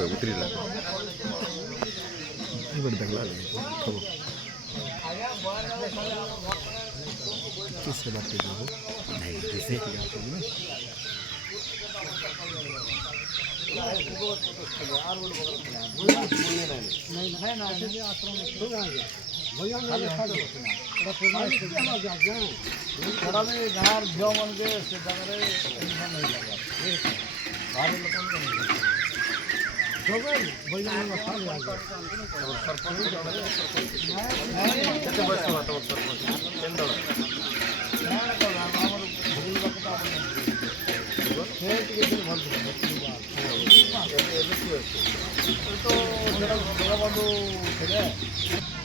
उतरीला इकडे टाकला खबर किससे बात कीजिए वो नहीं किससे की बात होगी नहीं है ना ऐसे आश्रम में तो भैया ने थोड़ा भी घर जो मन के से डरे टेंशन नहीं लगा बाहर लोगों को नहीं जोगल भैया ने खा लिया सरपंच कैसे बस हुआ तो सरपंच केंद्र ना तो हमार भूल बकता खेत के दिन भर तो जरा बंधु थे